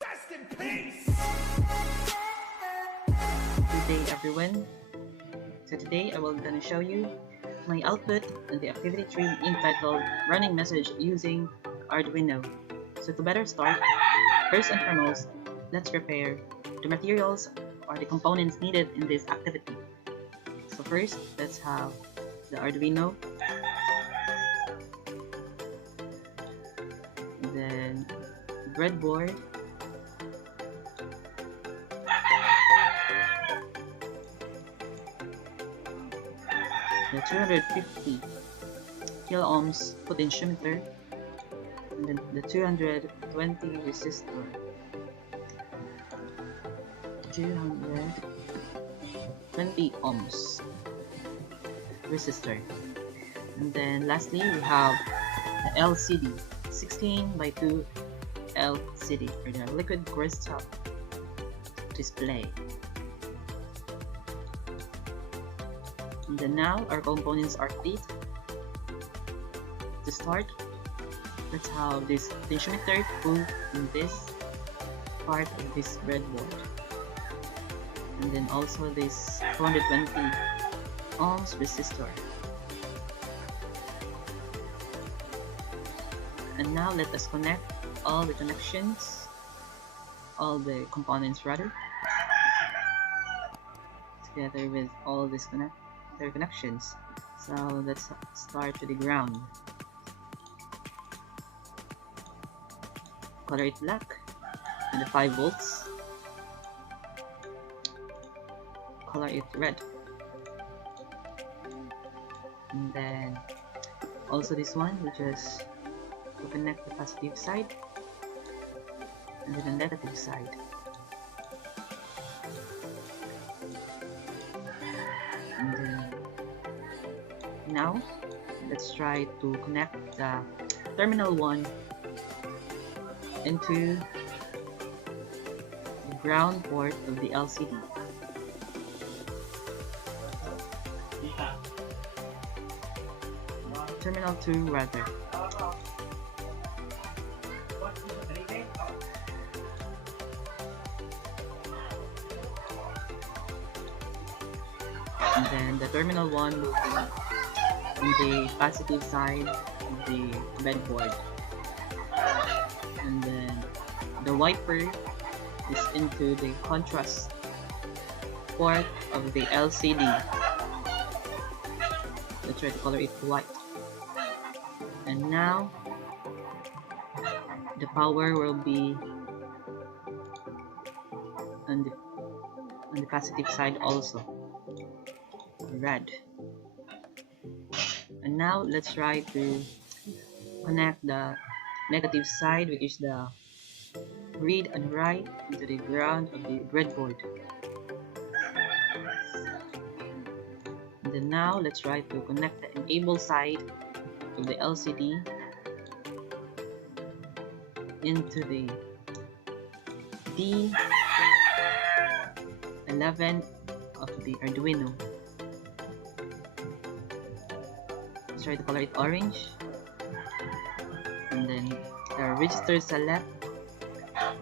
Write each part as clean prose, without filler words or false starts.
Rest in peace! Good day everyone. So today I will gonna show you my output on the activity tree entitled running message using Arduino. So to better start, first and foremost, let's prepare the materials or the components needed in this activity. So first, let's have the Arduino, and then breadboard, the 250 kilo ohms potentiometer, and then the 220 resistor, 220 ohms resistor, and then lastly we have the LCD, 16 by 2 LCD for the liquid crystal display. And then now our components are complete. To start, let's have this potentiometer put in this part of this breadboard, and then also this 220 ohms resistor. And now let us connect all the connections, all the components rather, together with all these connections. So let's start with the ground. Color it black, and the 5 volts. Color it red. And then also this one, we just connect the positive side and then the negative side. And then now let's try to connect the terminal 1 into the ground port of the LCD. Terminal 2 rather. And then the terminal 1 will be on the positive side of the breadboard. And then the wiper is into the contrast port of the LCD. Let's try to color it white. And now the power will be on the positive side also, red. And now let's try to connect the negative side, which is the read and write, into the ground of the breadboard. And then now let's try to connect the enable side of the LCD into the D11 of the Arduino. Let's try to color it orange. And then the register select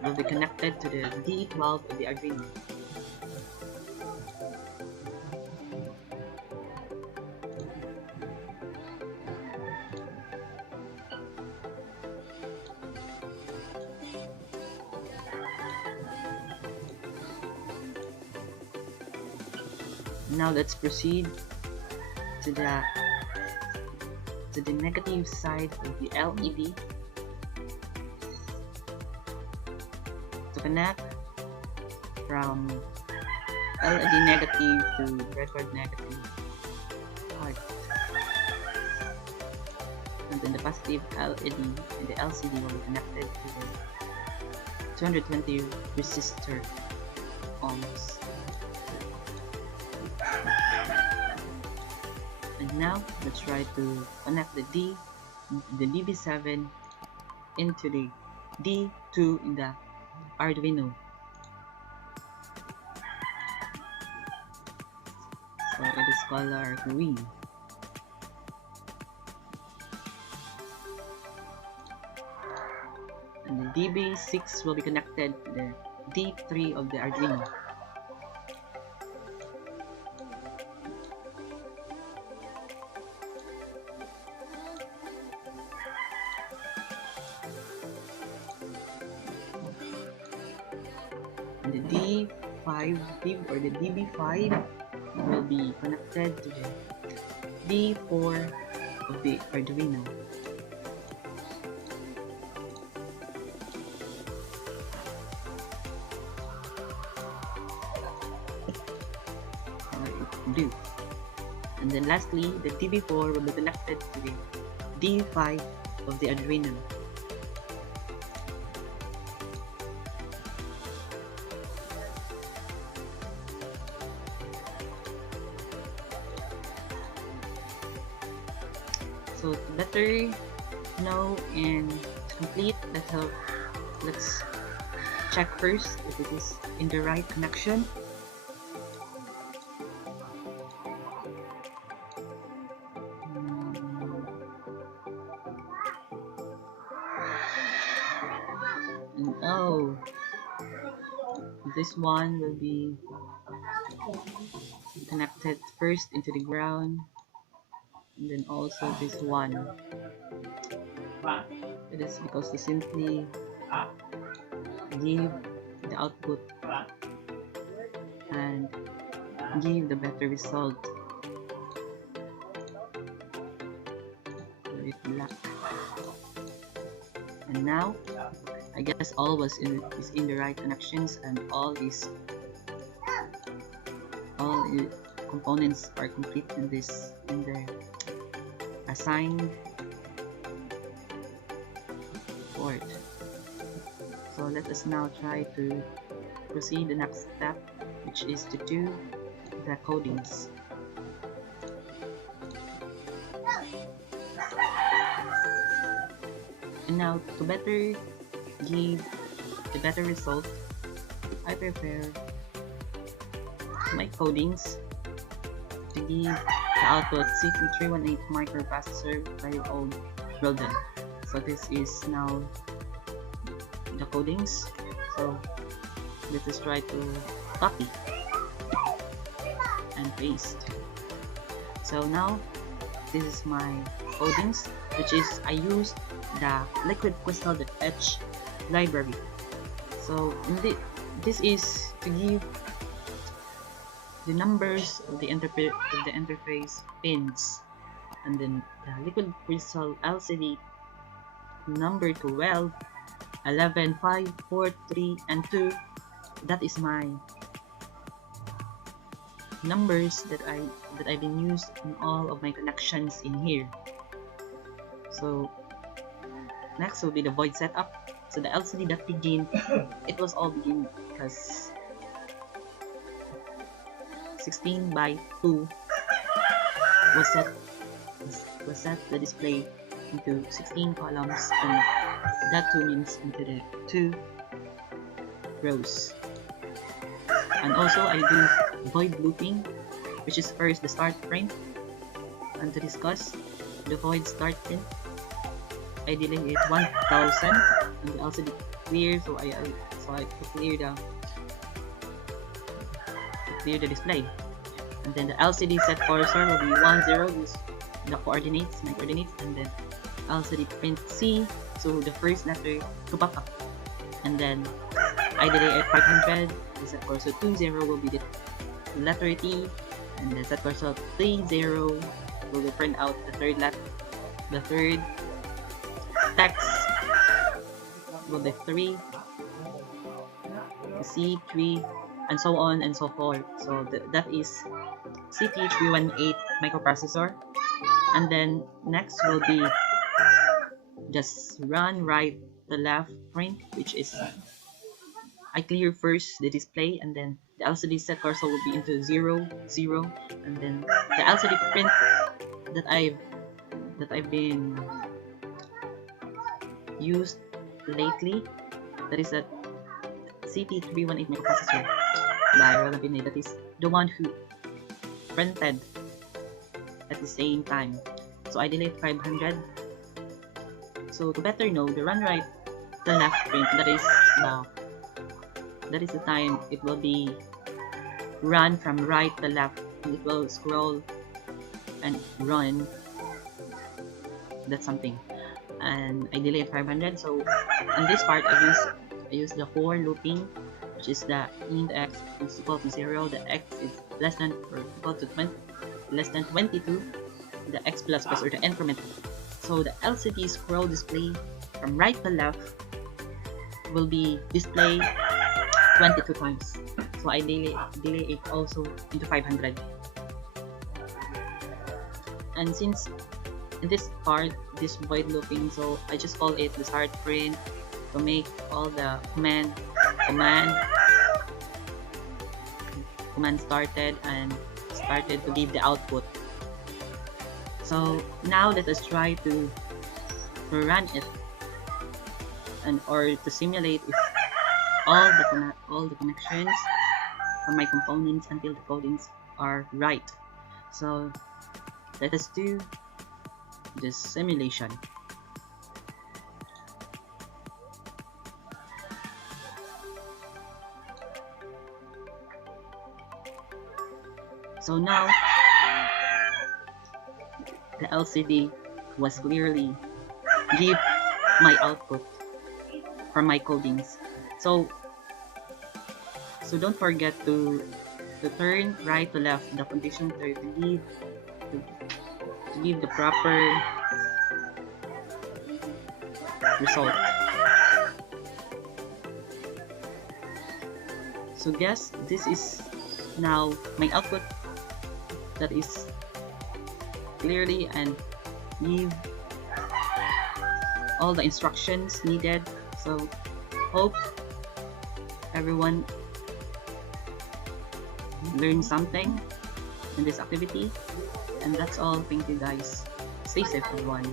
will be connected to the D12 of the Arduino. Now let's proceed to the negative side of the LED to connect from LED negative to breadboard negative part. And then the positive LED and the LCD will be connected to the 220 resistor ohms. And now let's try to connect the DB7 into the D2 in the Arduino. So it is color green. And the DB6 will be connected to the D3 of the Arduino. And the D5 or the DB5 will be connected to the D4 of the Arduino. Blue. And then lastly, the DB4 will be connected to the D5 of the Arduino. So to better know and complete, let's check first if it is in the right connection. And oh, this one will be connected first into the ground, and then also this one. It is because to simply give the output and give the better result. Very black. And now I guess all is in the right connections, and all components are complete in the assigned port. So let us now try to proceed the next step, which is to do the codings. And now to better give the better result, I prepare my codings to give the output CT318 microprocessor by your own Roldan. So this is now the codings. So let us try to copy and paste. So now this is my codings, which is I used the liquid crystal.h library. So this is to give the numbers of the interface pins, and then the liquid crystal LCD number 12, 11, 5, 4, 3, and 2. That is my numbers that I've been used in all of my connections in here. So next will be the void setup. So the LCD that begin, it was all begin because 16 by 2 was set the display into 16 columns, and that 2 means into the 2 rows. And also I do void looping, which is first the start print, and to discuss the void start print, I delay it 1000 and the LCD clear, so I clear the display. And then the LCD set cursor will be 10, use the coordinates, my coordinates, and then LCD print C, so the first letter to pop up. And then I delay at 500, the set cursor 20 will be the letter T, and the set cursor 30 will print out the third text will be 3, C3, and so on and so forth. So that is CT318 microprocessor. And then next will be just run right the left print, which is I clear first the display, and then the LCD set cursor will be into 0, 0, and then the LCD print that I've been used lately, that is a CT318 microprocessor by Roldan Pinay. That is the one who printed at the same time. So I delayed 500. So to better know, the the left print, that is the time it will be run from right to left, and it will scroll and run. That's something. And I delay at 500. So on this part, I use the for looping, which is the int x is equal to 0, the x is less than or equal to 22, the x plus plus or the increment. So the LCD scroll display from right to left will be displayed 22 times. So I delay it also into 500. And since in this part, this void looping, so I just call it the start print to make all the command started and started to give the output. So now let us try to run it and or to simulate if all the connections from my components until the codings are right. So let us do this simulation. So now the LCD was clearly give my output from my codings. So don't forget to turn right to left the condition to give the proper result. So guess this is now my output that is clearly and give all the instructions needed. So hope everyone learned something in this activity, and that's all. Thank you guys. Stay safe everyone.